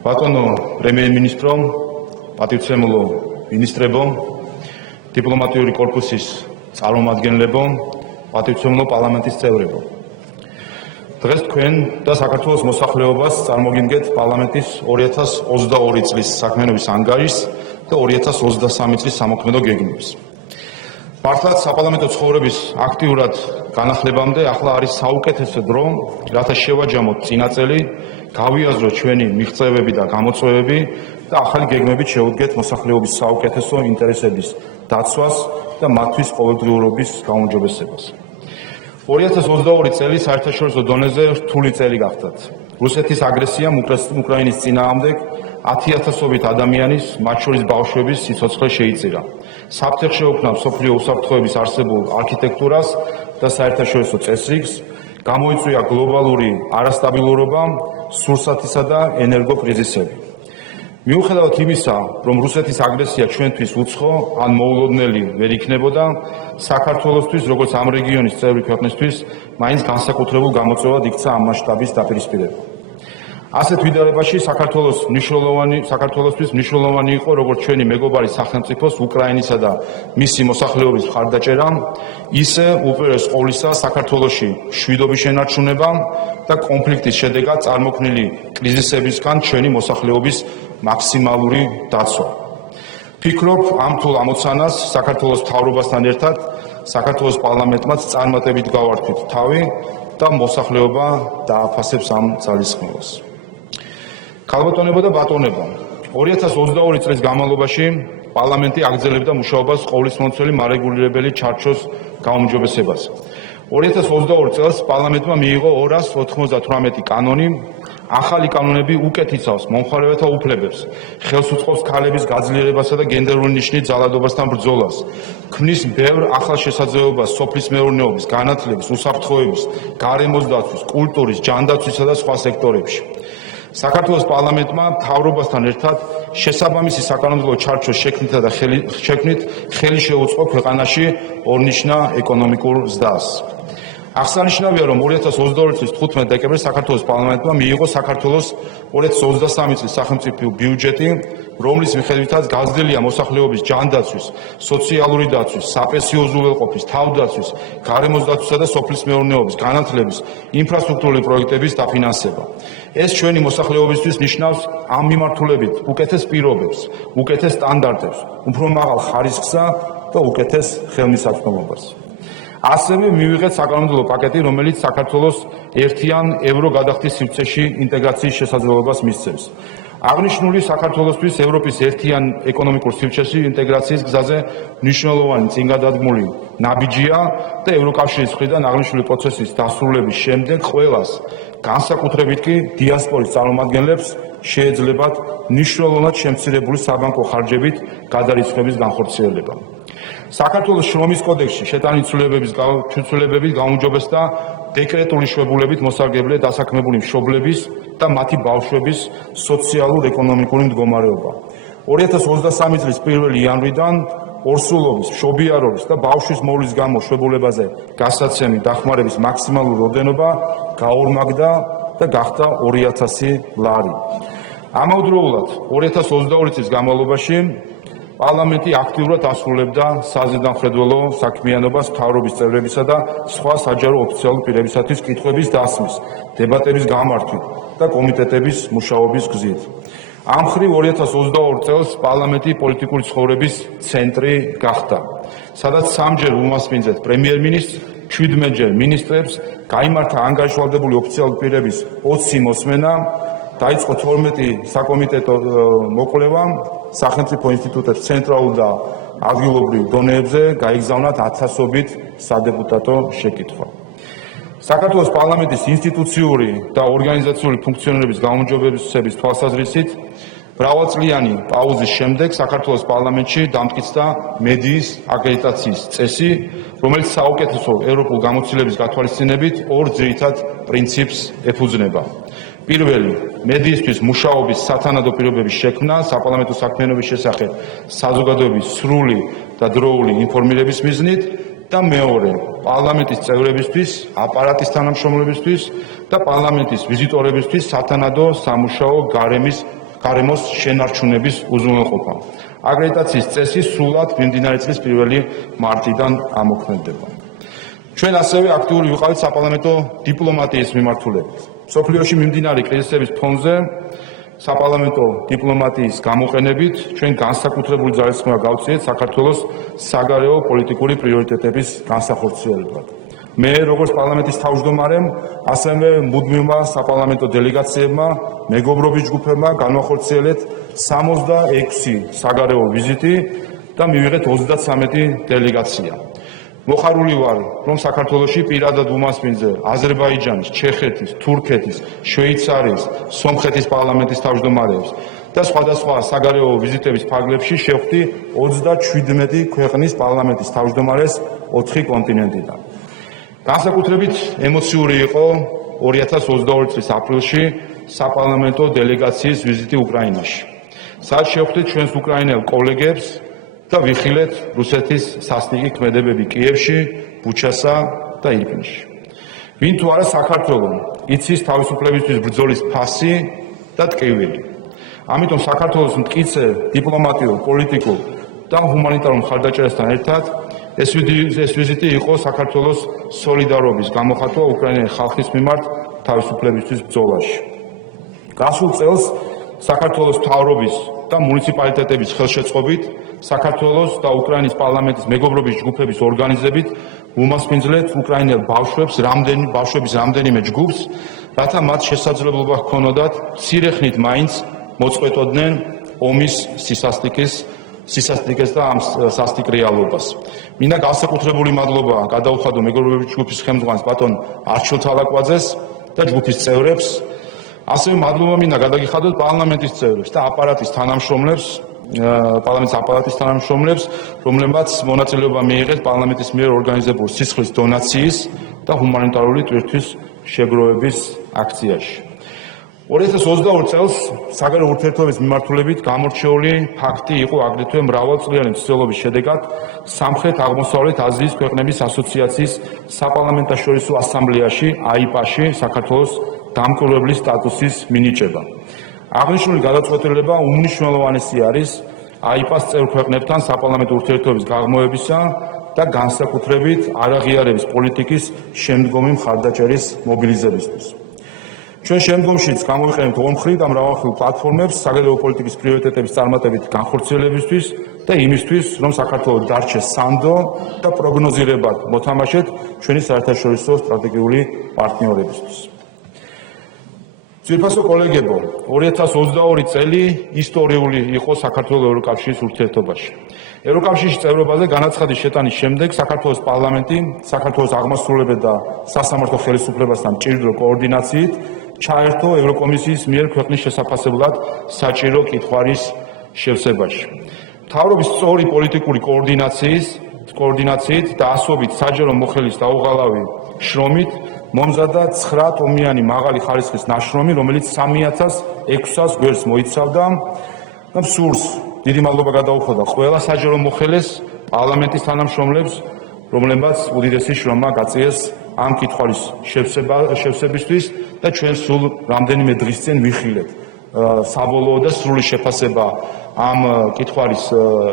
ბატონო პრემიერ-მინისტრო, პატივცემულო მინისტრებო, დიპლომატიური კორპუსის წარმომადგენლებო, პატივცემულო პარლამენტის წევრებო. დღეს თქვენ და საქართველოს მოსახლეობას წარმოგიდგენთ პარლამენტის 2022 წლის საქმიანობის ანგარიშს და 2023 წლის სამოქმედო გეგმებს. მართლაც საპარლამენტო ცხოვრების აქტიურად განახლებამდე ახლა არის საუკეთესო დრო, რათა შევაჯამოთ წინაწელი, გავიაზროთ ჩვენი მიღწევები და გამოწვევები და ახალი გეგმებით შევუდგეთ მოსახლეობის საუკეთესო ინტერესების დაცვას და მათთვის ყოველდღიურობის გაუმჯობესებას. 2022 წელი საერთაშორისო დონეზე რთული წელი გახდათ. რუსეთის აგრესიამ უკრაინის წინააღმდეგ 10,000-ობით ადამიანის, მათ შორის ბავშვების სიცოცხლე შეიწირა. საფრთხე შეუქმნა მსოფლიო უსაფრთხოების არსებულ არქიტექტურას და საერთაშორისო წესრიგს, გამოიწვია გლობალური არასტაბილურობა, სურსათისა და ენერგოკრიზისები. მიუხედავად იმისა, რომ რუსეთის აგრესია ჩვენთვის უცხო ან მოულოდნელი ვერ იქნებოდა, საქართველოსთვის, როგორც ამ რეგიონის წევრი ქვეყნისთვის, მაინც განსაკუთრებულ გამოწვევად იქცა ამ მასშტაბის დაპირისპირება. ასეთ ვიდეოებაში საქართველოსთვის მნიშვნელოვანი იყო როგორც ჩვენი მეგობარი სახელმწიფოს უკრაინისა და მისი მოსახლეობის მხარდაჭერა, ისე უპირველეს ყოვლისა საქართველოში მშვიდობის შენარჩუნება და კონფლიქტის შედეგად წარმოქმნილი კრიზისებისგან ჩვენი მოსახლეობის მაქსიმალური დაცვა. ფიქრობ, ამ თულ ამოცანას საქართველოს მთავრობასთან ერთად საქართველოს პარლამენტმაც წარმატებით გავართვით თავი და მოსახლეობა დააფასებს ამ ძალისხმევას. ქალბატონებო და ბატონებო, 2022 წლის განმავლობაში პარლამენტი აგრძელებდა მუშაობას ყოვლისმომცველი მარეგულირებელი ჩარჩოს გაუმჯობესებას. 2022 წელს პარლამენტმა მიიღო 298 კანონი. ახალი კანონები უკეთ იცავს მომხმარებელთა უფლებებს, ხელს უწყობს ქალების გაძლიერებასა და გენდერული ნიშნით ძალადობასთან ბრძოლას, ქმნის ბევრ ახალ შესაძლებლობას სოფლის მეურნეობის, განათლების, უსაფრთხოების, გარემოს დაცვის, კულტურის, ჯანდაცვისა და სხვა სექტორებში. საქართველოს პარლამენტმა მთავრობასთან ერთად შესაბამისი საკანონმდებლო ჩარჩოს შექმნით ხელი შეუწყო ქვეყანაში ორნიშნა ეკონომიკურ ზრდას. აღსანიშნავია, რომ 2022 წლის 15 დეკემბერს საქართველოს პარლამენტმა მიიღო საქართველოს 2023 წლის სახელმწიფო ბიუჯეტი, რომლის მიხედვითაც გაზრდილია მოსახლეობის ჯანდაცვის, სოციალური დაცვის, საპენსიო უზრუნველყოფის, თავდაცვის, გარემოს დაცვისა და სოფლის მეურნეობის, განათლების, ინფრასტრუქტურული პროექტების დაფინანსება. ეს ჩვენი მოსახლეობისთვის ნიშნავს ამ მიმართულებით უკეთეს პირობებს, უკეთეს სტანდარტებს, უფრო მაღალ ხარისხსა და უკეთეს ხელმისაწვდომობას. ასევე მივიღეთ საკანონმდებლო პაკეტი, რომელიც საქართველოს ერთიან ევროგადახდის სივრცეში ინტეგრაციის შესაძლებლობას მისცემს. აღნიშნული საქართველოსთვის ევროპის ერთიან ეკონომიკურ სივრცეში ინტეგრაციის გზაზე მნიშვნელოვანი წინგადადგმული ნაბიჯია და ევროკავშირის მხრიდან აღნიშნული პროცესის დასრულების შემდეგ ყველას, განსაკუთრებით კი დიასპორის წარმომადგენლებს შეეძლებათ მნიშვნელოვნად შემცირებული საბანკო ხარჯებით გადარიცხების განხორციელება. საქართველოს შრომის კოდექსში შეტანილი ცვლილებების გაუმჯობესდა დეკრეტული შვებულებით მოსარგებლე დასაქმებული მშობლების და მათი ბავშვების სოციალურ-ეკონომიკური მდგომარეობა. 2023 წლის 1 იანვრიდან ორსულობის, მშობიარობის და ბავშვის მოვლის გამო შვებულებაზე გასაცემი დახმარების მაქსიმალური როდენობა გაორმაგდა და გახდა 2,000 ლარი. ამავდროულად 2022 წლის განმავლობაში პარლამენტი აქტიურად ასრულებდა საზედამხედველო საქმიანობას მთავრობის წევრებისა და სხვა საჯარო ოფიციალურ პირებისათვის კითხვების დასმის, დებატების გამართვით და კომიტეტების მუშაობის გზით. ამ მხრივ 2022 წელს პარლამენტი პოლიტიკური ცხოვრების ცენტრი გახდა, სადაც 3-ჯერ უმასპინძლეთ პრემიერ-მინისტრს, 17-ჯერ მინისტრებს, გაიმართა ანგარიშვალდებული ოფიციალური პირების 20 მოსმენა, დაიწყო 12 საკომიტეტო მოკვლევა, სახელმწიფო ინსტიტუტებს ცენტრალურ და ადგილობრივ დონეებზე გაიგზავნათ 1000-ობით სადეპუტატო შეკითხვა. საქართველოს პარლამენტის ინსტიტუციური და ორგანიზაციული ფუნქციონირების გაუმჯობესების თვალსაზრისით მრავალწლიანი პაუზის შემდეგ საქართველოს პარლამენტში დამტკიცდა მედიის აკრედიტაციის წესი, რომელიც საუკეთესო ევროპულ გამოცდილების გათვალისწინებით ორ ძირითად პრინციპს ეფუძნება. პირველი, მედიისთვის მუშაობის სათანადო პირობების შექმნა საპარლამენტო საქმიანობის შესახებ საზოგადოების სრული და დროული ინფორმირების მიზნით და მეორე, პარლამენტის წევრებისთვის, აპარატის თანამშრომლებისთვის და პარლამენტის ვიზიტორებისთვის სათანადო სამუშაო გარემის გარემოს შენარჩუნების უზრუნველყოფა. აკრედიტაციის წესი სრულად მიმდინარე წლის 1 მარტიდან ამოქმედდება. ჩვენ ასევე აქტიური ვიყავით საპარლამენტო დიპლომატიის მიმართულებით. სოფლიოში მიმდინარე კრიზისების ფონზე საპარლამენტო დიპლომატიის გამოყენებით ჩვენ განსაკუთრებული ძალისხმევა გავწიეთ საქართველოს საგარეო პოლიტიკური პრიორიტეტების განსახორციელებლად. მე როგორც პარლამენტის თავმჯდომარემ, ასევე მუდმივმა საპარლამენტო დელეგაციებმა, მეგობრობის ჯგუფებმა განვახორციელეთ 66 საგარეო ვიზიტი და მივიღეთ 33 დელეგაცია. მოხარული ვარ, რომ საქართველოში პირადად უმასპინძე აზერბაიჯანის, ჩეხეთის, თურქეთის, შვეიცარიის, სომხეთის პარლამენტის თავმჯდომარეებს და სხვადასხვა საგარეო ვიზიტების ფარგლებში შევხვდი 37 ქვეყნის პარლამენტის თავმჯდომარეს 4 კონტინენტიდან. განსაკუთრებით ემოციური იყო 2022 წლის აპრილში საპარლამენტო დელეგაციის ვიზიტი უკრაინაში. სადაც შევხვდით ჩვენს უკრაინელ კოლეგებს და ვიხილეთ რუსეთის სასტიკი ქმედებები კიევში, ბუჩასა და ირპინში. ვინ თუ არა საქართველო იცის თავისუფლებისთვის ბრძოლის ფასი და ტკივილი. ამიტომ საქართველოს მტკიცე დიპლომატიურ, პოლიტიკურ და ჰუმანიტარულ მხარდაჭერასთან ერთად ეს ვიზიტი იყო საქართველოს სოლიდარობის გამოხატვა უკრაინელი ხალხის მიმართ თავისუფლებისთვის ბრძოლაში. გასულ წელს საქართველოს მთავრობის და მუნიციპალიტეტების ხელშეწყობით საქართველოს და უკრაინის პარლამენტის მეგობრობის ჯგუფების ორგანიზებით უმასპინძლეთ უკრაინელ ბავშვების რამდენიმე ჯგუფს, რათა მათ შესაძლებლობა ჰქონოდათ მცირე ხნით მაინც მოწყვეტოდნენ ომის სისასტიკეს და ამ სასტიკ რეალობას. მინდა განსაკუთრებული მადლობა გადაუხადო მეგობრობის ჯგუფის ხელმძღვანელს ბატონ არჩილ თალაკვაძეს და ჯგუფის წევრებს. ასევე მადლობა მინდა გადაგიხადოთ პარლამენტის წევრებს და პარლამენტის აპარატის თანამშრომლებს, რომლებმაც მონაწილეობა მიიღეს პარლამენტის მიერ ორგანიზებულ სისხლის დონაციის და ჰუმანიტარული ტვირთვის შეგროვების აქციაში. 2022 წელს საგარეო ურთიერთობების მიმართულებით გამორჩეული ფაქტი იყო აგრეთვე მრავალწლიანი ცდილობის შედეგად სამხრეთ-აღმოსავლეთ აზიის ქვეყნების ასოციაციის საპარლამენტაშორისო ასამბლეაში AIPA-ში საქართველოს დამკვირვებლის სტატუსის მინიჭება. აღნიშნული გადაწყვეტილება უმნიშვნელოვანესი არის AIPA-s წევრ ქვეყნებთან საპარლამენტო ურთიერთობების გაღრმავებისა და განსაკუთრებით არაღიარების პოლიტიკის შემდგომი მხარდაჭერის მობილიზებისთვის. ჩვენ შემდგომშიც გამოვიყენებთ ორმხრივ და მრავალხრივ პლატფორმებს საგარეო პოლიტიკის პრიორიტეტების წარმატებით განხორციელებისთვის და იმისთვის, რომ საქართველოს დარჩეს სანდო და პროგნოზირებად მოთამაშეთ ჩვენი საერთაშორისო სტრატეგიული პარტნიორებისთვის. ძვირფასო კოლეგებო, 2022 წელი ისტორიული იყო საქართველოს ევროკავშირის ურთიერთობაში. ევროკავშირის წევრობაზე განაცხადის შეტანის შემდეგ საქართველოს პარლამენტი საქართველოს აღმასრულებელ და სასამართლო ხელისუფლებასთან მჭიდრო კოორდინაციით ჩაერთო ევროკომისიის მიერ ქვეყნის შესაფასებლად საჭირო კითხვარის შევსებაში. მთავრობის სწორი პოლიტიკური კოორდინაციით და ასობით საჯარო მოხელის დაუღალავი შრომით მომზადდა 9 ტომიანი მაღალი ხარისხის ნაშრომი, რომელიც 3600 გვერდს მოიცავდა და სურს დიდი მადლობა გადაუხადა ყველა საჯარო მოხელეს, პარლამენტის თანამშრომლებს, რომლებმაც უდიდესი შრომა გაწიეს ამ კითხვის შევსებისთვის და ჩვენ სულ რამდენიმე დღის წინ ვიხილეთ საბოლოო და სრული შეფასება ამ კითხვის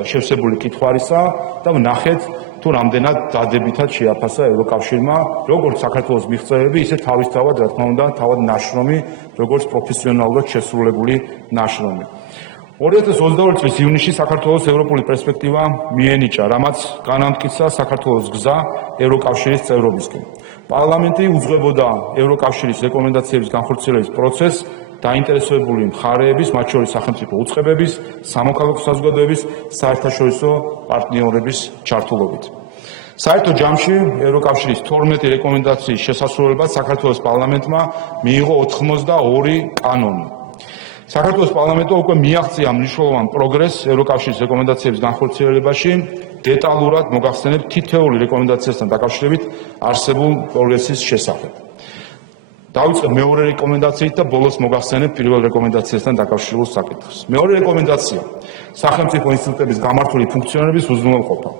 შევსებული კითხვისა და ვნახეთ თუ რამდენად დადებითად შეაფასა ევროკავშირმა როგორც საქართველოს მიღწევები, ისე თავისთავად, რა თქმა უნდა, თავად ნაშრომი, როგორც პროფესიონალურად შესრულებული ნაშრომი. 2022 წლის ივნისში საქართველოს ევროპული პერსპექტივა მიენიჭა, რამაც განამტკიცა საქართველოს გზა ევროკავშირის წევრობისკენ. პარლამენტი უძღვებოდა ევროკავშირის რეკომენდაციების განხორციელების პროცესს დაინტერესებული მხარეების, მათ შორის სახელმწიფო უწყებების, სამოქალაქო საზოგადოების, საერთაშორისო პარტნიორების ჩართულობით. საერთო ჯამში ევროკავშირის 12 რეკომენდაციის შესასრულებლად საქართველოს პარლამენტმა მიიღო 82 კანონი. საქართველოს პარლამენტო უკვე მიაღწია მნიშვნელოვან პროგრესს ევროკავშირის რეკომენდაციების განხორციელებაში, დეტალურად მოგახსენებ თითოეული რეკომენდაციასთან დაკავშირებით არსებულ პროგრესის შესახებ. დავიწყებ მეორე რეკომენდაციით და ბოლოს მოგახსენებ პირველ რეკომენდაციასთან დაკავშირებულ საკითხს. მეორე რეკომენდაცია: სახელმწიფო ინსტიტუტების გამართული ფუნქციონირების უზრუნველყოფა.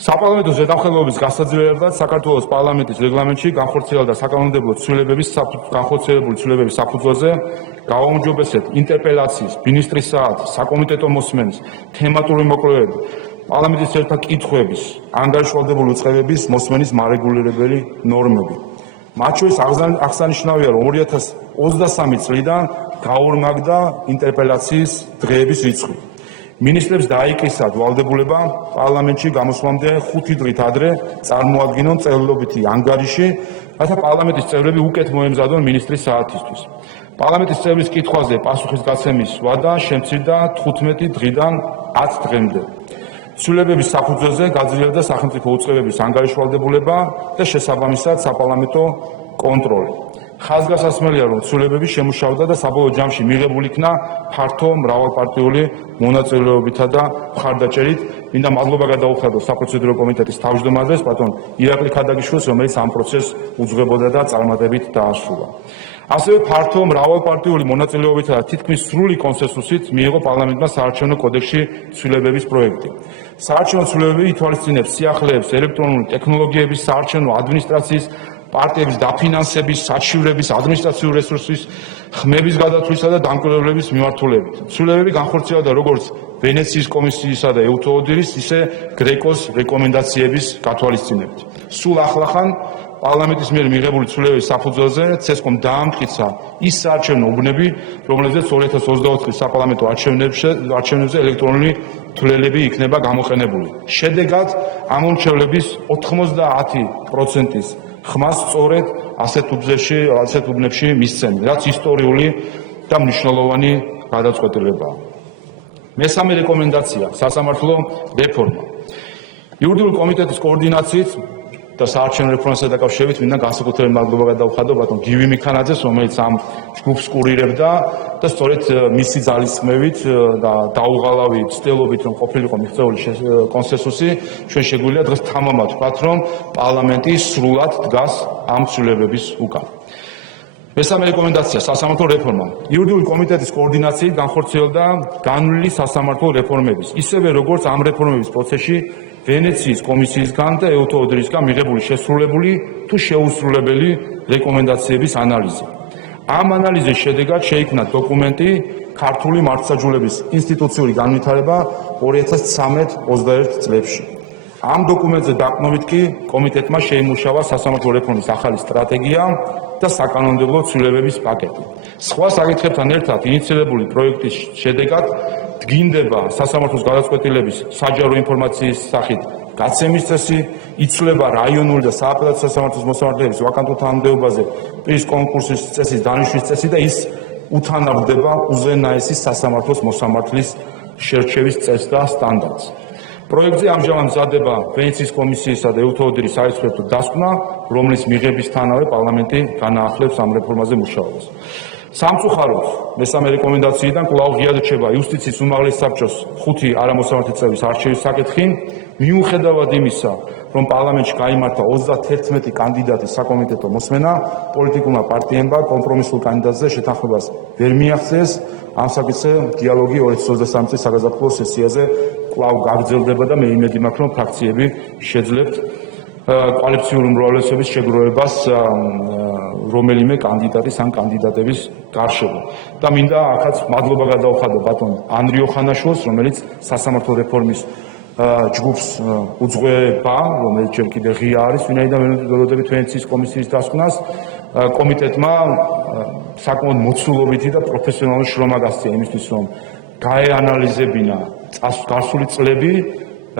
საპარლამენტო ზედამხედველობის გასაძლიერებლად საქართველოს პარლამენტის რეგლამენტში განხორციელდა საკანონმდებლო ცვლილებების საფუძველზე გავაუმჯობესეთ ინტერპელაციის, მინისტრის საათის, საკომიტეტო მოსმენის, თემატური მოკვლევები, პარლამენტის ერთთა კითხვების, ანგარიშვალდებული უწყებების მოსმენის მარეგულირებელი ნორმები. მათ შორის აღსანიშნავია, რომ 2023 წლიდან გაორმაგდა ინტერპელაციის დღეების რიცხვი. მინისტრებს დაიკისრათ ვალდებულება პარლამენტში გამოსვლამდე 5 დღით ადრე წარმოადგინონ წერილობითი ანგარიში, რათა პარლამენტის წევრები უკეთ მოემზადონ მინისტრის საათისთვის. პარლამენტის წევრის კითხვაზე პასუხის გაცემის ვადა შემცირდა 15 დღიდან 10 დღემდე. ცვლილებების საფუძველზე გაძლიერდა სახელმწიფო უწყებების ანგარიშვალდებულება და შესაბამისად საპარლამენტო კონტროლი. ხაზგასასმელია, რომ ცვლილებები შემუშავდა და საბოლოო ჯამში მიღებული იქნა ფართო მრავალპარტიული მონაწილეობითა და მხარდაჭერით. მინდა მადლობა გადაუხადო საპროცედურო კომიტეტის თავმჯდომარეს, ბატონ ირაკლი ქადაგიშვილს, რომელიც ამ პროცესს უძღვებოდა და წარმატებით დაასრულა. ასევე ფართო მრავალპარტიული მონაწილეობითა და თითქმის სრული კონსენსუსით მიიღო პარლამენტმა საარჩევნო კოდექსში ცვლილებების პროექტი. საარჩევნო ცვლილებები ითვალისწინებს სიახლეებს ელექტრონული ტექნოლოგიების, საარჩევნო ადმინისტრაციის, პარტიების დაფინანსების, საჩივრების, ადმინისტრაციული რესურსის, ხმების გადათვლისა და დამკვირვებლების მიმართულებით. ცვლილებები განხორციელდა როგორც ვენეციის კომისიისა და ეუთოოდირის, ისე გრეკოს რეკომენდაციების გათვალისწინებით. სულ ახლახან პარლამენტის მიერ მიღებული ცვლილებების საფუძველზე ცესკომ დაამტკიცა ის საარჩევნო უბნები, რომლებზეც 2024 წლის საპარლამენტო არჩევნებზე ელექტრონული თვლელები იქნება გამოყენებული. შედეგად ამორჩევლების 90%-ის ხმას სწორედ ასეთ უბნებში მისცემენ, რაც ისტორიული და მნიშვნელოვანი გადაწყვეტილებაა. მესამე რეკომენდაცია სასამართლო რეფორმა. იურიდიული კომიტეტის კოორდინაციით და საარჩევნო რეფორმასთან დაკავშირებით მინდა განსაკუთრებით მადლობა გადაუხადო ბატონ გივი მიქანაძეს, რომელიც ამ ჯგუფს კურირებდა და სწორედ მისი ძალისხმევით და დაუღალავი ცდილობით, რომ ყოფილიყო მიღწეული კონსენსუსი, ჩვენ შეგვიძლია დღეს თამამად ვთქვათ, რომ პარლამენტი სრულად დგას ამ ცვლილებების უკან. მესამე რეკომენდაცია სასამართლო რეფორმა. იურიდიული კომიტეტის კოორდინაციით განხორციელდა განვლილი სასამართლო რეფორმების, ისევე როგორც ამ რეფორმების პროცესში ვენეციის კომისიისგან და ეუთოოდირისგან მიღებული შესრულებული თუ შეუსრულებელი რეკომენდაციების ანალიზი. ამ ანალიზის შედეგად შეიქმნა დოკუმენტი ქართული მართლმსაჯულების ინსტიტუციური განვითარება 2013-21 წლებში. ამ დოკუმენტზე დაყრდნობით კი კომიტეტმა შეიმუშავა სასამართლო რეფორმის ახალი სტრატეგია და საკანონმდებლო ცვლილებების პაკეტი. სხვა საკითხებთან ერთად ინიციირებული პროექტის შედეგად დგინდება სასამართლოს გადაწყვეტილების საჯარო ინფორმაციის სახით გაცემის წესი, იცვლება რაიონული და სააპელაციო სასამართლოს მოსამართლეების ვაკანტურ თანამდებობაზე პირის კონკურსის წესის დანიშვნის წესი და ის უთანაბრდება უზენაესი სასამართლოს მოსამართლის შერჩევის წესს და სტანდარტს. პროექტზე ამჟამად მზადდება ვენეციის კომისიისა და ეუთოოდირის საექსპერტო დასკვნა, რომლის მიღებისთანავე პარლამენტი განაახლებს ამ რეფორმაზე მუშაობას. სამწუხაროდ, მესამე რეკომენდაციიდან კვლავ ღიად რჩება იუსტიციის უმაღლეს საბჭოს 5 არამოსამართლე წევრის არჩევის საკითხი, მიუხედავად იმისა, რომ პარლამენტში გაიმართა 31 კანდიდატის საკომიტეტო მოსმენა, პოლიტიკურმა პარტიებმა კომპრომისულ კანდიდატზე შეთანხმებას ვერ მიაღწიეს. ამ საკითხზე დიალოგი 2023 წლის საგაზაფხულო სესიაზე კვლავ გაგრძელდება და მე იმედი მაქვს, რომ ფრაქციები შეძლებთ კოალიციური უმრავლესობის შეგროვებას რომელიმე კანდიდატის ან კანდიდატების გარშემო. და მინდა ახაც მადლობა გადაუხადო ბატონ ანრიო ხანაშვილს, რომელიც სასამართლო რეფორმის ჯგუფს უძღვება, რომელიც ჯერ კიდევ ღია არის, ვინაიდან ველოდებით ვენეციის კომისიის დასკვნას, კომიტეტმა საკმაოდ მოცულობითი და პროფესიონალური შრომა გასწია იმისთვის, რომ გაეანალიზებინა გასული წლები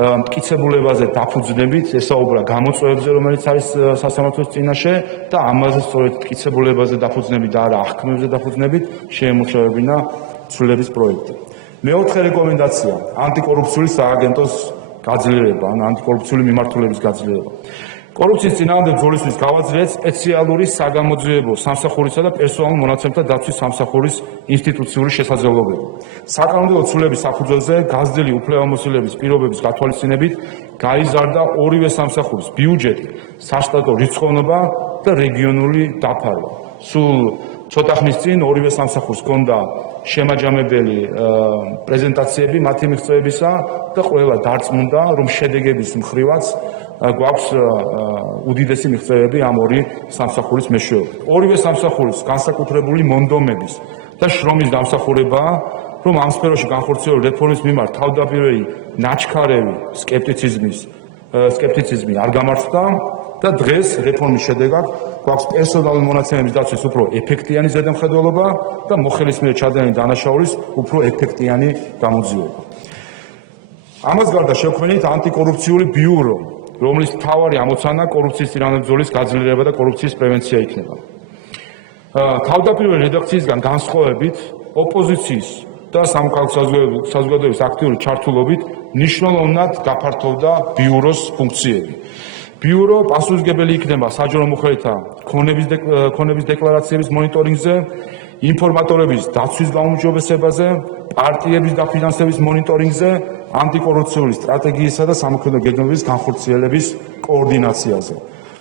მტკიცებულებაზე დაფუძნებით, ესაუბრა გამოწვევებზე, რომელიც არის სასამართლოს წინაშე და ამაზე სწორედ მტკიცებულებაზე დაფუძნებით და არა აღქმებზე დაფუძნებით შეემუშავებინა ცვლილების პროექტი. მეოთხე რეკომენდაცია ანტიკორუფციული სააგენტოს გაძლიერება, ან ანტიკორუფციული მიმართულების გაძლიერება. კორუფციის წინააღმდეგ ბრძოლისთვის გავაძლიერეთ სპეციალური საგამოძიებო სამსახურისა და პერსონალურ მონაცემთა დაცვის სამსახურის ინსტიტუციური შესაძლებლობები. საკანონმდებლო ცვლილების საფუძველზე გაზრდილი უფლებამოსილების პირობების გათვალისწინებით გაიზარდა ორივე სამსახურის ბიუჯეტი, საშტატო რიცხოვნობა და რეგიონული დაფარვა. სულ ცოტა ხნის წინ ორივე სამსახურს ჰქონდა შემაჯამებელი პრეზენტაციები მათი მიღწევებისა და ყველა დარწმუნდა, რომ შედეგების მხრივაც გვაქვს უდიდესი მიღწევები ამ ორი სამსახურის მეშვეობით. ორივე სამსახურის განსაკუთრებული მონდომების და შრომის დამსახურებაა, რომ ამ სფეროში განხორციელებული რეფორმის მიმართ თავდაპირველი ნაჩქარევი სკეპტიციზმი არ გამართდა და დღეს რეფორმის შედეგად გვაქვს პერსონალური მონაცემების დაცვის უფრო ეფექტიანი ზედამხედველობა და მოხელისმიერ ჩადენილი დანაშაულის უფრო ეფექტიანი გამოძიება. ამას გარდა შევქმნით ანტიკორუფციული ბიურო, რომლის მთავარი ამოცანა კორუფციის წინააღმდეგ ბრძოლის გაძლიერება და კორუფციის პრევენცია იქნება. თავდაპირველი რედაქციისგან განსხვავებით, ოპოზიციის და სამოქალაქო საზოგადოების აქტიური ჩართულობით მნიშვნელოვნად გაფართოვდა ბიუროს ფუნქციები. ბიურო პასუხისმგებელი იქნება საჯარო მოხელეთა ქონების დეკლარაციების მონიტორინგზე, ინფორმატორების დაცვის გაუმჯობესებაზე, პარტიების დაფინანსების მონიტორინგზე, ანტიკორუფციული სტრატეგიისა და სამოქმედო გეგმების განხორციელების კოორდინაციაზე.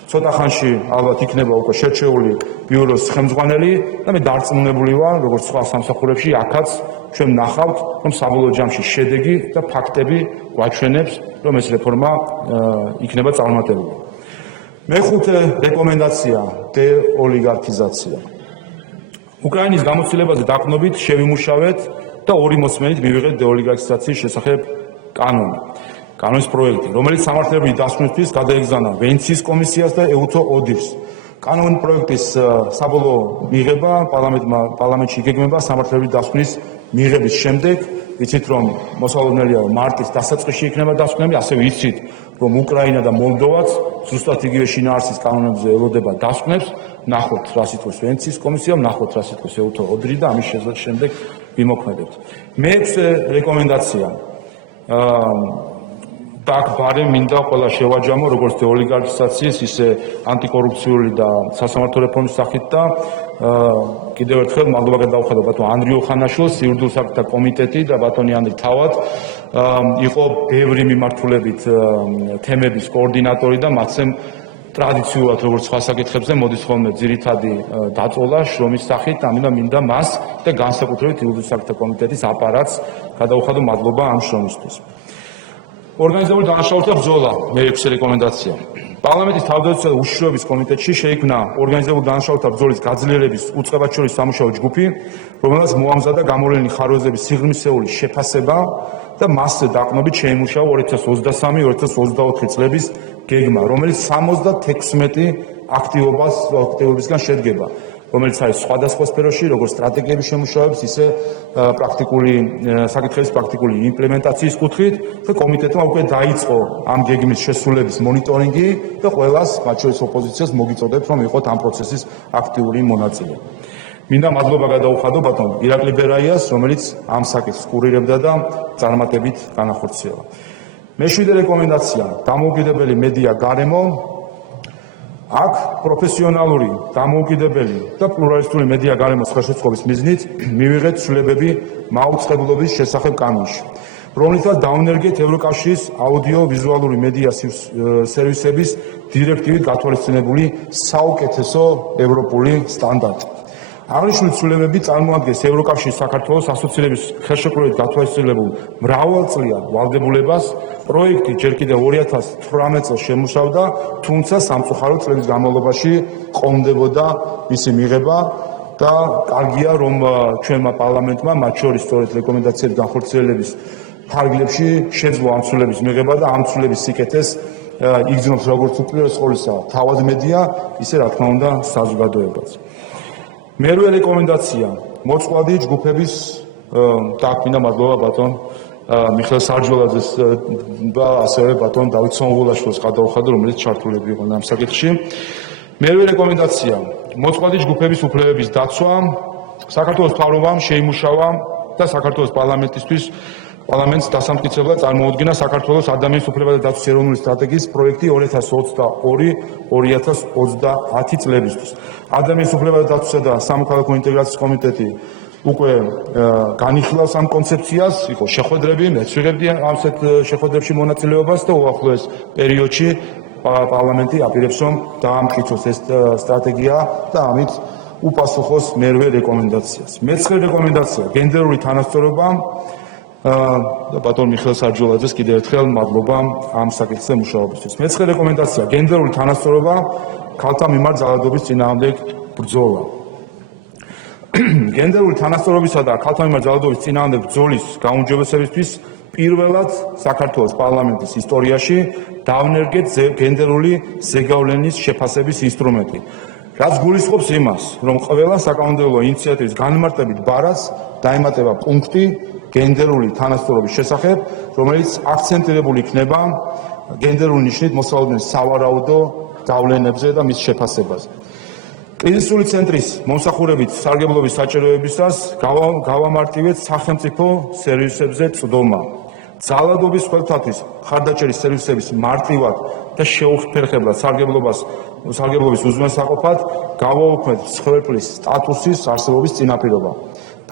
ცოტა ხანში ალბათ იქნება უკვე შერჩეული ბიუროს ხელმძღვანელი და მე დარწმუნებული ვარ, როგორც სხვა სამსახურებში, აქაც ჩვენ ვნახავთ, რომ საბოლოო ჯამში შედეგი და ფაქტები გვაჩვენებს, რომ ეს რეფორმა იქნება წარმატებული. მეხუთე რეკომენდაცია დეოლიგარქიზაცია. უკრაინის გამოცდილებაზე დაყრდნობით შევიმუშავეთ და ორი მოსმენით მივიღეთ დეოლიგარქიზაციის შესახებ კანონი. კანონის პროექტი, რომელიც სამართლებრივი დასკვნისთვის გადაეგზავნა ვენეციის კომისიას და ეუთო ოდირს. კანონის პროექტის საბოლოო მიღება პარლამენტში იგეგმება სამართლებრივი დასკვნის მიღების შემდეგ. იცით, რომ მოსალოდნელია მარტის დასაწყისში იქნება დასკვნები, ასევე იცით, რომ უკრაინა და მოლდოვაც ზუსტად იგივე შინაარსის კანონებზე ელოდება დასკვნებს. ნახოთ, რა სიტყვის ვენეციის კომისია, ნახოთ, რა სიტყვის ეუთო ოდრი და ამის შემდეგ ვიმოქმედებთ. მეექვსე რეკომენდაცია. აქ ბარემ მინდა ყველა შევაჯამო, როგორც დეოლიგარქიზაციის, ისე ანტიკორუფციული და სასამართლო რეფორმის სახით და კიდევ ერთხელ მადლობა გადავხადო ბატონ ანდრიო ხანაშვილს, სიურდულ საკითხთა კომიტეტი და ბატონი ანდრი თავად იყო ბევრი მიმართულებით თემების კოორდინატორი და მათცემ ტრადიციულად როგორც სხვა საკითხებზე მოდის ხოლმე ძირითადი დაწოლა შრომის სახით, ამიტომ მინდა მას და განსაკუთრებით სიურდულ საკითხთა კომიტეტის აპარატს გადავხადო მადლობა ამ შრომისთვის. ორგანიზებული დანაშაულთა ბრძოლა მეექვსე რეკომენდაცია. პარლამენტის თავდაცვითი და უშიშროების კომიტეტში შეიქმნა ორგანიზებული დანაშაულთა ბრძოლის გაძლიერების უწყებათშორისი სამუშაო ჯგუფი, რომელსაც მოამზადა გამოვლენილი ხარვეზების სიღრმისეული შეფასება და მასზე დაყრდნობით შეიმუშავა 2023-2024 წლების გეგმა, რომელიც 76 აქტივობისგან შედგება. რომელიც არის სხვადასხვა სფეროში, როგორც სტრატეგიების შემუშავების, ისე საკითხების პრაქტიკული იმპლემენტაციის კუთხით და კომიტეტმა უკვე დაიწყო ამ გეგმის შესრულების მონიტორინგი და ყველას, მათ შორის ოპოზიციას, მოგიწოდეთ, რომ იყოთ ამ პროცესის აქტიური მონაწილე. მინდა მადლობა გადაუხადო ბატონ ირაკლი ბერაიას, რომელიც ამ საკითხს კურირებდა და წარმატებით განახორციელა. მეშვიდე რეკომენდაცია, დამოუკიდებელი მედია გარემო. აქ პროფესიონალური, დამოუკიდებელი და პლურალისტური მედია გარემოს ხელშეწყობის მიზნით მივიღეთ ცვლილებები მაუწყებლობის შესახებ კანონში, რომლითაც დაუნერგეთ ევროკავშირის აუდიო-ვიზუალური მედია სერვისების დირექტივით გათვალისწინებული საუკეთესო ევროპული სტანდარტი. აღნიშნული ცვლილებები წარმოადგენს ევროკავშირის საქართველოს ასოცირების ხელშეკრულებით გათვალისწინებულ მრავალწლიან ვალდებულებას. პროექტი ჯერ კიდევ 2018 წელს შემუშავდა, თუმცა სამწუხაროდ წლების განმავლობაში ყომდებოდა მისი მიღება და კარგია, რომ ჩვენმა პარლამენტმა, მათ შორის სწორედ რეკომენდაციების განხორციელების ფარგლებში შეძლო ამ ცვლილების მიღება და ამ ცვლილების სიკეთეს იგრძნობს როგორც უპირველეს ყოვლისა თავად მედია, ისე რა თქმა უნდა საზოგადოებაც. მერვე რეკომენდაცია მოწყვლადი ჯგუფების და აქ მინდა მადლობა ბატონ მიხეილ სარჯველაძეს და ასევე ბატონ დავით სონღულაშვილს გადავხადო, რომელიც ჩართულები იყვნენ ამ საკითხში. მერვე რეკომენდაცია მოწყვლადი ჯგუფების უფლებების დაცვა. საქართველოს მთავრობამ შეიმუშავა და საქართველოს პარლამენტს დასამტკიცებლად წარმოუდგინა საქართველოს ადამიანის უფლებათა დაცვის ეროვნული სტრატეგიის პროექტი 2020-2030 წლებისთვის. ადამიანის უფლებათა დაცვისა და სამოქალაქო ინტეგრაციის კომიტეტი უკვე განიხილავს ამ კონცეფციას, იყო შეხვედრები, მეც ვიღებდი ამსეთ შეხვედრებში მონაწილეობას და უახლოეს პერიოდში პარლამენტი აპირებს, რომ დაამტკიცოს ეს სტრატეგია და ამით უპასუხოს მერვე რეკომენდაციას. მეცხრე რეკომენდაცია გენდერული თანასწორობა და ბატონ მიხეილ სარჯულაძეს კიდევ ერთხელ მადლობა ამ საკითხზე მუშაობისთვის. მეცხრე რეკომენდაცია გენდერული თანასწორობა ქალთა მიმართ ძალადობის წინააღმდეგ ბრძოლა. გენდერული თანასწორობისა და ქალთა მიმართ ძალადობის წინააღმდეგ ბრძოლის გაუმჯობესებისთვის პირველად საქართველოს პარლამენტის ისტორიაში დავნერგეთ გენდერული ზეგავლენის შეფასების ინსტრუმენტი. რაც გულისხმობს იმას, რომ ყველა საკანონმდებლო ინიციატივის განმარტებით ბარას დაემატება პუნქტი გენდერული თანასწორობის შესახებ, რომელიც აქცენტირებული იქნება გენდერული ნიშნით მოსალოდნელ სავარაუდო გავლენებზე და მის შეფასებაზე. კრიზისული ცენტრის მომსახურებით სარგებლობის საჭიროებისას გავამარტივეთ სახელმწიფო სერვისებზე წვდომა. ძალადობის ხელთათის მხარდაჭერის სერვისების მარტივად და შეუფერხებლად სარგებლობის უზრუნველსაყოფად გავაუქმეთ მსხვერპლის სტატუსის არსებობის წინაპირობა.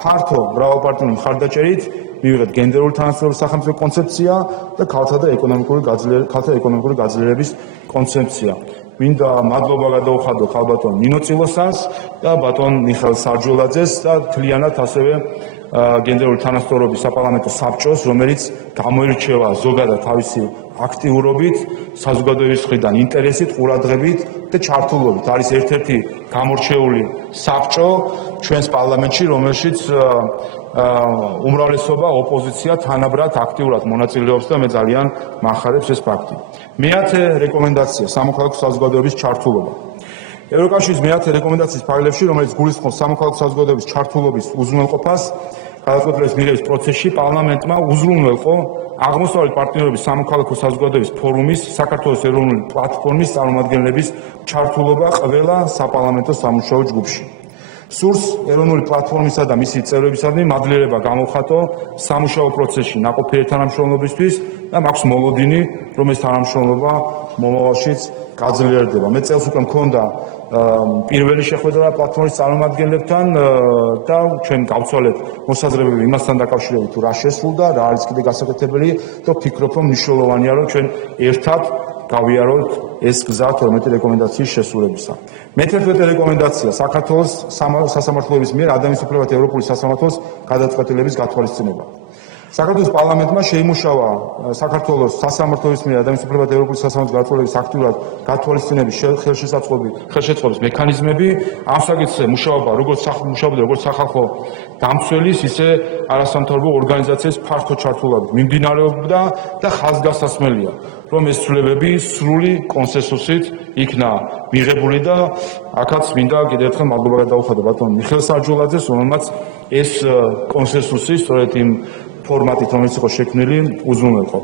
ფართო მრავალპარტიული მხარდაჭერით მივიღეთ გენდერული თანასწორობის სახელმწიფო კონცეფცია და ქალთა ეკონომიკური გაძლიერების კონცეფცია. მინდა მადლობა გადაუხადო ხალბატონ ნინო წილოსანს და ბატონ მიხეილ სარჯულაძეს და მთლიანად ასევე გენდერული თანასწორობის საპარლამენტო საბჭოს, რომელიც გამოირჩევა ზოგადად თავისი აქტიურობით, საზოგადოების მხრიდან ინტერესით, ყურადღებით და ჩართულობით. არის ერთ-ერთი გამორჩეული საბჭო ჩვენს პარლამენტში, რომელშიც უმრავლესობა ოპოზიცია თანაბრად აქტიურად მონაწილეობს და მე ძალიან მახარებს ეს ფაქტი. მეათე რეკომენდაცია სამოქალაქო საზოგადოების ჩართულობა. ევროკავშირის მეათე რეკომენდაციის ფარგლებში, რომელიც გულისხმობს სამოქალაქო საზოგადოების ჩართულობის უზრუნველყოფას გადაწყვეტილების მიღების პროცესში, პარლამენტმა უზრუნველყო აღმოსავლეთ პარტნიორობის სამოქალაქო საზოგადოების ფორუმის საქართველოს ეროვნული პლატფორმის წარმომადგენლების ჩართულობა ყველა საპარლამენტო სამუშაო ჯგუფში. სურს ეროვნული პლატფორმისა და მისი წევრებისადმი მადლიერება გამოვხატო სამუშაო პროცესში ნაყოფიერი თანამშრომლობისთვის და მაქვს მოლოდინი, რომ ეს თანამშრომლობა მომავალშიც გაძლიერდება. მე წელს უკვე მქონდა პირველი შეხვედრა პლატფორმის წარმომადგენლებთან და ჩვენ გავცვალეთ მოსაზრებები იმასთან დაკავშირებით, თუ რა შესრულდა, რა არის კიდე გასაკეთებელი და ვფიქრობ, რომ მნიშვნელოვანია, რომ ჩვენ ერთად გავიაროთ ეს გზა 12 რეკომენდაციის შესრულებისა. მე-11 რეკომენდაცია საქართველოს სასამართლოების მიერ ადამიანის უფლებათა ევროპული სასამართლოს გადაწყვეტილების გათვალისწინება. საქართველოს პარლამენტმა შეიმუშავა საქართველოს სასამართლოების მიერ ადამიანის უფლებათა ევროპული სასამართლოს გადაწყვეტილების აქტიურად გათვალისწინების ხელშეწყობის მექანიზმები. ამ საკითხზე მუშაობა როგორც სახალხო დამცველის, ისე არასამთავრობო ორგანიზაციის ფართო ჩართულობით მიმდინარეობდა და ხაზგასასმელია, რომ ეს ცვლილებები სრული კონსენსუსით იქნა მიღებული და აქაც მინდა კიდევ ერთხელ მადლობა გადაუხადო ბატონ მიხეილ სარჯულაძეს, რომელმაც ეს კონსენსუსი სწორედ იმ ფორმატით, რომელიც იყო შექმნილი, უზრუნველყო.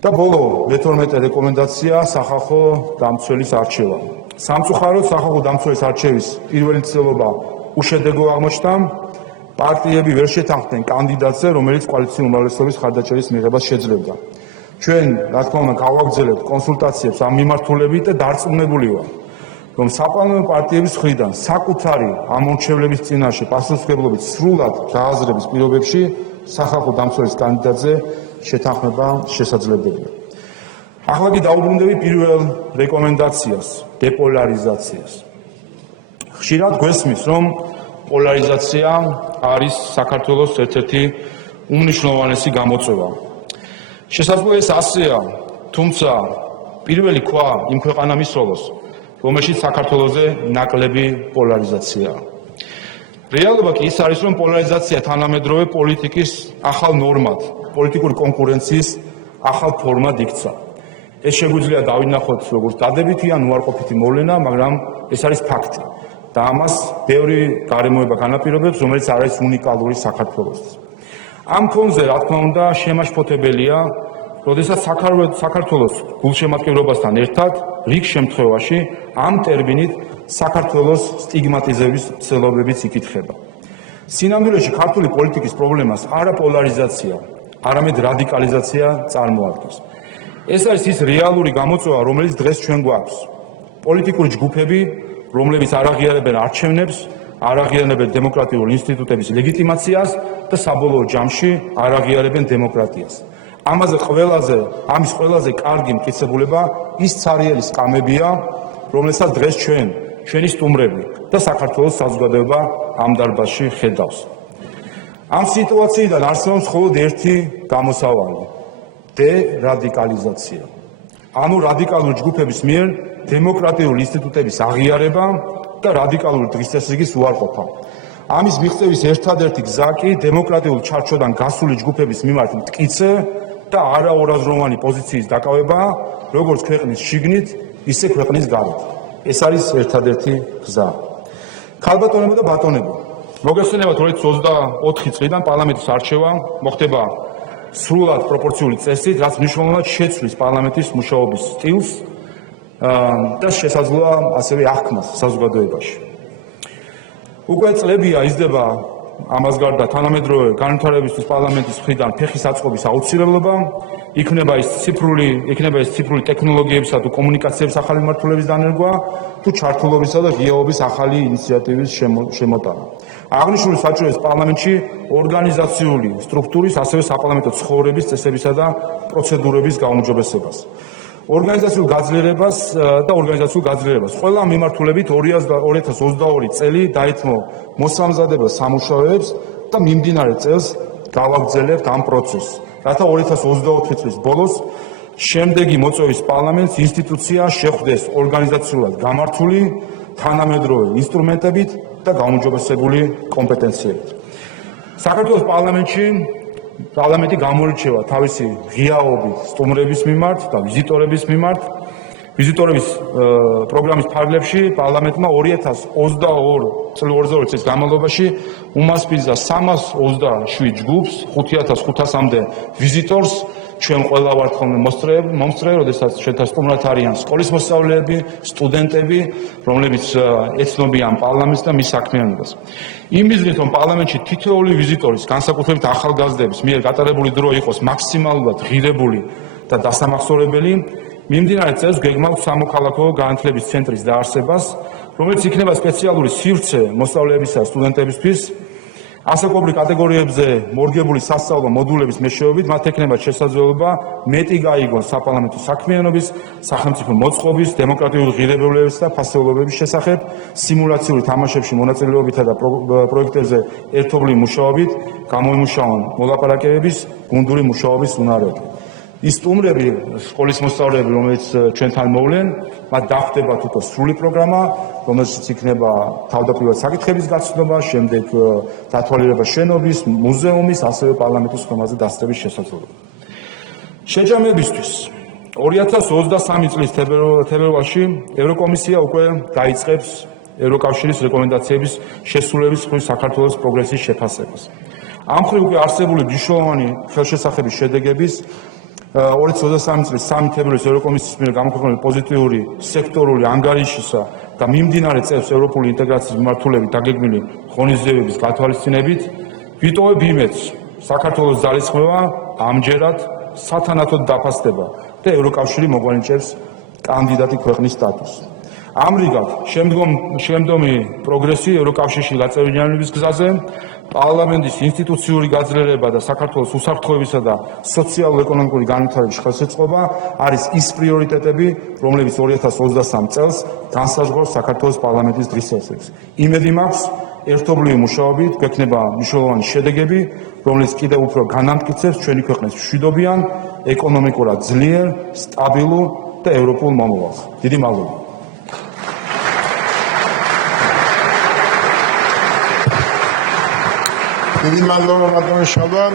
და ბოლო მე-12 რეკომენდაცია სახალხო დამცველის არჩევა. სამწუხაროდ სახალხო დამცველის არჩევის პირველი ცდილობა უშედეგო აღმოჩნდა. პარტიები ვერ შეთანხმდნენ კანდიდატზე, რომელიც კოალიციური უმრავლესობის მხარდაჭერის მიღებას შეძლებდა. ჩვენ, რა თქმა უნდა, გავაგრძელებთ კონსულტაციებს ამ მიმართულებით და დარწმუნებული ვარ, რომ საპარლამენტო პარტიების მხრიდან საკუთარი ამორჩევლების წინაშე პასუხისმგებლობით სრულად გააზრების პირობებში სახალხო დამცველის კანდიდატზე შეთანხმება შესაძლებელია. ახლა კი დაუბრუნდები პირველ რეკომენდაციას, დეპოლარიზაციას. ხშირად გვესმის, რომ პოლარიზაცია არის საქართველოს ერთ-ერთი უმნიშვნელოვანესი გამოწვევა. შესაძლოა ეს ასეა, თუმცა პირველი ქვა იმ ქვეყანამ ისროლოს, რომელშიც საქართველოზე ნაკლები პოლარიზაციაა. რეალობა კი ის არის, რომ პოლარიზაცია თანამედროვე პოლიტიკის ახალ ნორმად, პოლიტიკური კონკურენციის ახალ ფორმად იქცა. ეს შეგვიძლია დავინახოთ როგორც დადებითი ან უარყოფითი მოვლენა, მაგრამ ეს არის ფაქტი. და ამას ბევრი გარემოება განაპირობებს, რომელიც არ არის უნიკალური საქართველოსთვის. ამ ფონზე, რა თქმა უნდა, შემაშფოთებელია, როდესაც საქართველოს გულშემატკივრობასთან ერთად რიგ შემთხვევაში ამ ტერმინით საქართველოს სტიგმატიზების ცდილობებიც იკითხება. სინამდვილეში ქართული პოლიტიკის პრობლემას არა პოლარიზაცია, არამედ რადიკალიზაცია წარმოადგენს. ეს არის ის რეალური გამოწვევა, რომელიც დღეს ჩვენ გვაქვს. პოლიტიკური ჯგუფები, რომლებიც არ აღიარებენ არჩევნებს, არ აღიარებენ დემოკრატიული ინსტიტუტების ლეგიტიმაციას და საბოლოო ჯამში არ აღიარებენ დემოკრატიას. ამის ყველაზე კარგი მტკიცებულება ის ცარიელი სკამებია, რომელსაც დღეს ჩვენ ჩვენი სტუმრები და საქართველოს საზოგადოება ამ დარბაზში ხედავს. ამ სიტუაციიდან არსებობს მხოლოდ ერთი გამოსავალი დერადიკალიზაცია. ანუ რადიკალური ჯგუფების მიერ დემოკრატიული ინსტიტუტების აღიარება და რადიკალური დღესასწაულის უარყოფა. ამის მიღწევის ერთადერთი გზა კი დემოკრატიულ ჩარჩოდან გასული ჯგუფების მიმართ მტკიცე და არაორაზროვანი პოზიციის დაკავება, როგორც ქვეყნის შიგნით, ისე ქვეყნის გარეთ. ეს არის ერთადერთი გზა. ქალბატონებო და ბატონებო, მოგესალმებით 2024 წლიდან პარლამენტის არჩევა მოხდება სრულად პროპორციული წესით, რაც მნიშვნელოვნად შეცვლის პარლამენტის მუშაობის სტილს და შესაძლოა ასევე აღქმას საზოგადოებაში. უკვე წლებია იზრდება ამას გარდა თანამედროვე განვითარებისთვის პარლამენტის მხრიდან ფეხის აწყობის აუცილებლობა, იქნება ეს ციფრული ტექნოლოგიებისა თუ კომუნიკაციების ახალი მმართველობის დანერგვა, თუ ჩართულობისა და ღიაობის ახალი ინიციატივის შემოტანა. აღნიშნული საჭიროებს პარლამენტში ორგანიზაციული სტრუქტურის, ასევე საპარლამენტო ცხოვრების წესებისა და პროცედურების გაუმჯობესებას. ორგანიზაციულ გაძლიერებას. ყველა მიმართულებით 2022 წელი დაეთმო მოსამზადებას სამუშაოებს და მიმდინარე წელს გავაგრძელებთ ამ პროცესს. რათა 2024 წლის ბოლოს შემდეგი მოწვევის პარლამენტს ინსტიტუცია შეხვდეს ორგანიზაციულად გამართული, თანამედროვე ინსტრუმენტებით და გაუმჯობესებული კომპეტენციებით. საქართველოს პარლამენტი გამოირჩევა თავისი ღიაობით სტუმრების მიმართ და ვიზიტორების მიმართ. ვიზიტორების პროგრამის ფარგლებში პარლამენტმა 2022 წლის განმავლობაში უმასპინძლა 327 ჯგუფს, 5500-მდე ვიზიტორს. ჩვენ ყველა ვართ ხოლმე მომსწრე, როდესაც ჩვენთან სტუმრად არიან სკოლის მოსწავლეები, სტუდენტები, რომლებიც ეცნობიან პარლამენტს და მის საქმიანობას. იმ მიზნით, რომ პარლამენტში თითოეული ვიზიტორის, განსაკუთრებით ახალგაზრდების მიერ გატარებული დრო იყოს მაქსიმალურად ღირებული და დასამახსოვრებელი, მიმდინარე წელს გეგმავთ სამოქალაქო განათლების ცენტრის დაარსებას, რომელიც იქნება სპეციალური სივრცე მოსწავლეებისა და სტუდენტებისთვის. ასაკობრივ კატეგორიებზე მორგებული სასწავლო მოდულების მეშვეობით მათ ექნებათ შესაძლებლობა მეტი გაიგონ საპარლამენტო საქმიანობის, სახელმწიფო მოწყობის, დემოკრატიული ღირებულებების და ფასეულობების შესახებ, სიმულაციური თამაშებში მონაწილეობითა და პროექტებზე ერთობლივი მუშაობით გამოიმუშავონ მოლაპარაკებების, გუნდური მუშაობის უნარები. ის სტუმრები, სკოლის მოსწავლეები, რომელიც ჩვენთან მოვლენ, მათ დახვდებათ უკვე სრული პროგრამა, რომელშიც იქნება თავდაპირველად საკითხების გაცნობა, შემდეგ დათვალიერება შენობის, მუზეუმის, ასევე პარლამენტის ხომალდზე დასწრების შესაძლებლობა. შეჯამებისთვის 2023 წლის თებერვალში ევროკომისია უკვე დაიწყებს ევროკავშირის რეკომენდაციების შესრულების მხრივ საქართველოს პროგრესის შეფასებას. ამ მხრივ უკვე არსებული მნიშვნელოვანი ხელშესახების შედეგების 2023 წლის 3 თებერვლის ევროკომისიის მიერ გამოქვეყნებული პოზიტიური სექტორული ანგარიშისა და მიმდინარე წელს ევროპული ინტეგრაციის მიმართულებით დაგეგმილი ღონისძიებების გათვალისწინებით ვიტოვებ იმედს, საქართველოს ძალისხმევა ამჯერად სათანადოდ დაფასდება და ევროკავშირი მოგვანიჭებს კანდიდატი ქვეყნის სტატუსს. ამრიგად, შემდგომი პროგრესი ევროკავშირში გაწევრიანების გზაზე, პარლამენტის ინსტიტუციური გაძლიერება და საქართველოს უსაფრთხოებისა და სოციალურ-ეკონომიკური განვითარების ხელშეწყობა არის ის პრიორიტეტები, რომლებიც 2023 წელს განსაზღვრავს საქართველოს პარლამენტის დღესასწაულს. იმედი მაქვს, ერთობლივი მუშაობით გვექნება მნიშვნელოვანი შედეგები, რომლებიც კიდევ უფრო განამტკიცებს ჩვენი ქვეყნის მშვიდობიან, ეკონომიკურად ძლიერ, სტაბილურ და ევროპულ მომავალს. დიდი მადლობა. დიდი მადლობა ბატონო შალვა.